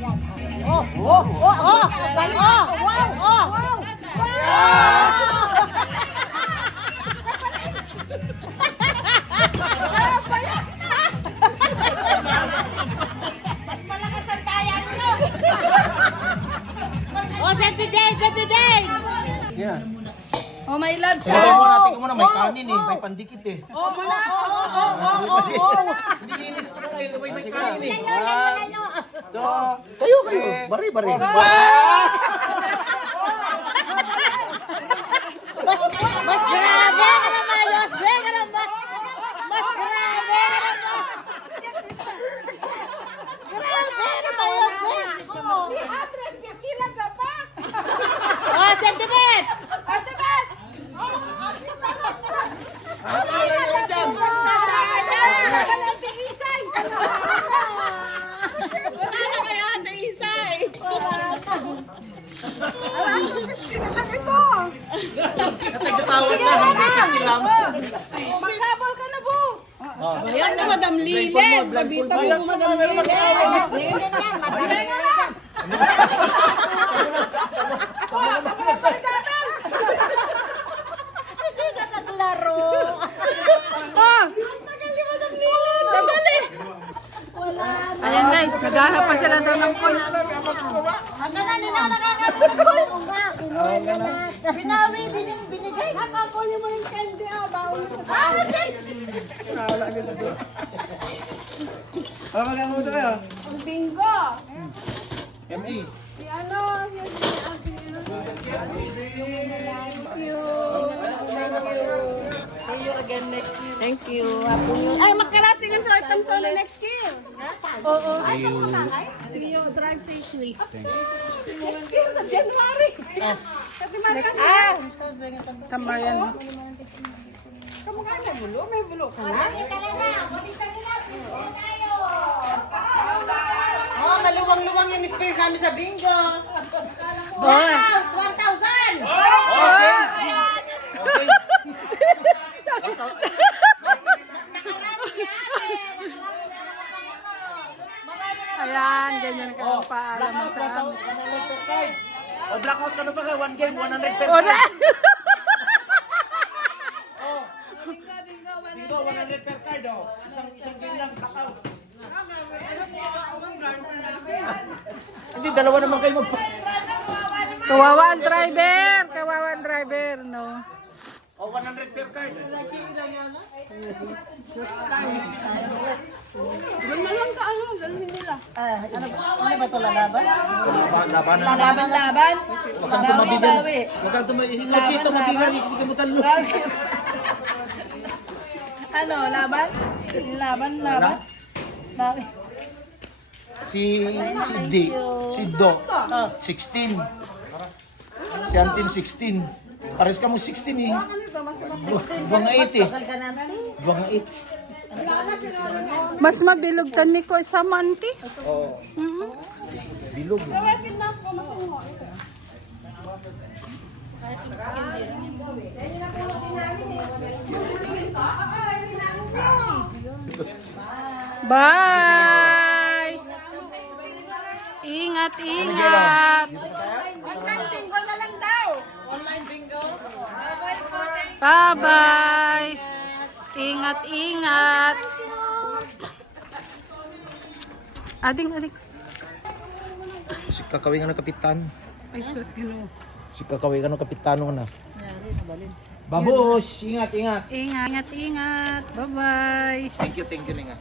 Oh, oh, oh, oh, wow, oh, mas malakas ang daya nyo. Oh, set the day. Yeah. Oh, my loves. Tingnan mo natin mo na may kanin eh, may pandikit eh. Nilinis ko na ngayon, may kanin eh. Kayo, bari. Mas grabe ka naman, Jose ka naman. Mas grabe ka naman. Grabe naman, Jose. 350 lang ka pa. Oh, sentiment. Natagtatawag na, hindi lang. Magkabal ka na po. Ayan na, Madam Lilin. Babita mo, Madam Lilin. Madam Lilin. Naglaro. Ayan guys, naghahanap pa sila daw ng coins. Hanggang na nila nakakapagod. Binawi din yung binigay. Nakakunin mo yung candy. Bawal mo sa Magkano mo tayo? Ang bingo. ME. Si ano, See you again next year. Thank you. Ay, magkarasi ka sa itong solo next year. Oo. Ay, kamusta? See you. Drive safely. Next year, sa January. Next year. Tamayan. Kamukha na bulo? May bulo ka na? Oh, maluwang-luwang yung space namin sa bingo. Boy. 1,000! Ayan, ganyan ka ang paalaman sa amin. O blackout ka na ba kayo? One game, 100 per O na! Bingo, 100 per card oh. Isang game lang, blackout. Hindi, dalawa naman kayo magpa... Kawawa ang driver, no? O 100 per card. Ano ba ito, lalaban? Laban-laban. Huwag kang tumabigan. Huwag kang tumabigan. Luchito, mabigan. Iksik mo talo. Ano, laban? Laban. Bakit? Si Do, 16. Si Antin, 16. Pares ka mo 16 eh. Buwang 8 eh. Buwang 8. Mas mabilog tan ni ko sa manti. Oo. Bilog. Bye! Ingat. Online bingo na lang daw. Online bingo. Bye-bye! Ingat. Ading. Si kakawin ng kapitan. Ay, sus, gino. Si kakawin ng kapitano na. Babos! Ingat. Ingat. Bye-bye! Thank you, Ninga.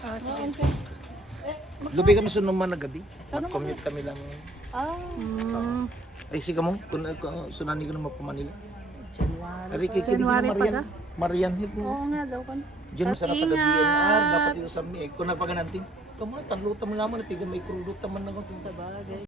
Lubi kami sa naman na gabi. Commute kami lang. Ay, sige mo. Sunani ko na magpamanila. January pa ka? Marian Hill. Oo nga daw kan. Diyan sa Ingat. taga-DNR. Dapat yung sa kung napagananting. Kamu, tanlutan mo naman. Pigan may krudutan man ako. Sa bagay.